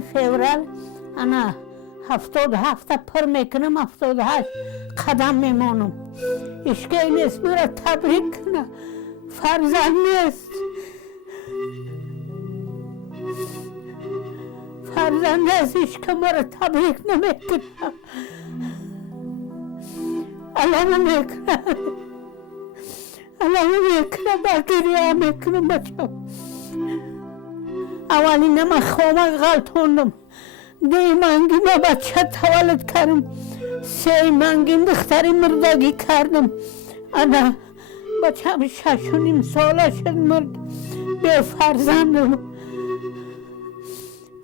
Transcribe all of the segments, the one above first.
فوریه انا 77 پر میکنم 78 قدم میمانم اشکایی نیست مرا تبریک کنه فرزند نیست فرزند ازش که مرا تبریک نمیکنه علامه میکنه علامه میکنه بگیریا میکنه بچه اولین من خوامه غلطوندم دی منگی ما بچه تولد کردم سی منگیم دختری مردگی کردم انا بچه هم 6.5 ساله شد مرد به فرزندم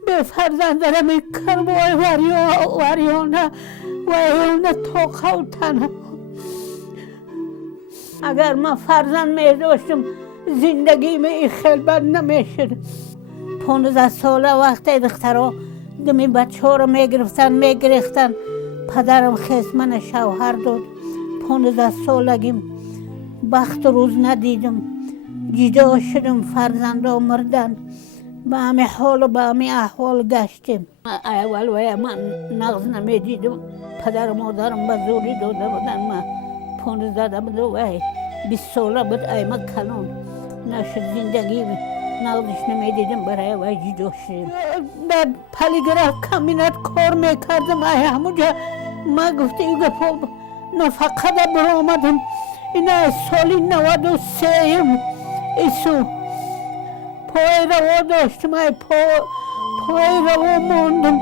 به فرزندم میکرم وای وریانه وریانه توقع و تنها اگر من فرزند میداشتم زندگی می خیلی بد نمیشد 15 ساله وقتی دخترها دمی بچه ها رو میگرفتن پدرم خیست من شوهر داد 15 سالگیم بخت روز ندیدم جدا شدم فرزندا مردن به همه حال و به همه احوال گشتیم اول و من نغز نمیدیدم پدر و مادرم به زوری داده بودن من 15 بود و 20 ساله بود ایمه کلون نشد زندگی نغزش نمیدیدم برای وی جدا شدیم در پلیگراف کمینت کار میکردم همونجا ما گفته ایگه نفقه ده برا آمدم اینا سالی 93 ایسو پای روا داشتم پای روا موندم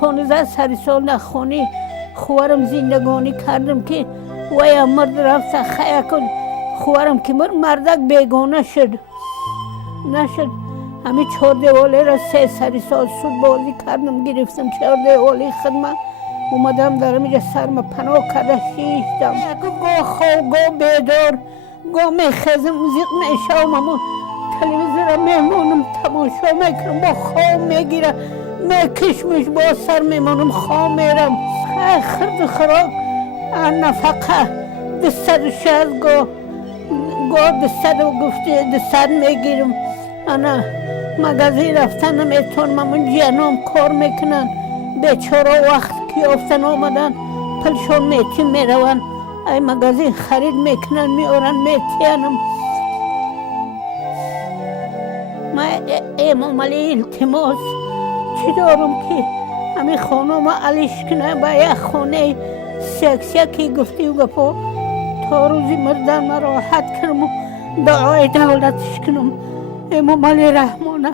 15 سال نخونی خوارم زندگانی کردم که وی مرد رفت خیه کن خوارم که مردک بیگانه شد نشد همین 4 دیوالی را 3 سال سود بازی کردم گرفتم 4 دیوالی خدمت اومدم دارم اینجا سرم پناه کرده شیشتم گاه خواه گاه بیدار گاه میخزم موزیق میشم اما تلویزیون میمونم تماشا میکنم با خواه میگیرم میکشمش با سر میمونم خواه میرم خرد خراک نفقه 260 گاه 200 گفته 200 میگیرم انا مغازه رفتن نمیتونم من جنام کار میکنن بیچاره وقت که افتن آمدن پلشون میتیم میرون ای مغازه خرید میکنن میارن میتینم ما امام علی التماس چی دارم که همین خانه ما علیش کنه با یک خانه سکسی گفتی و گفت تا روزی مردن ما راحت کنم و دعای دولتش کنم امام علی رحمانه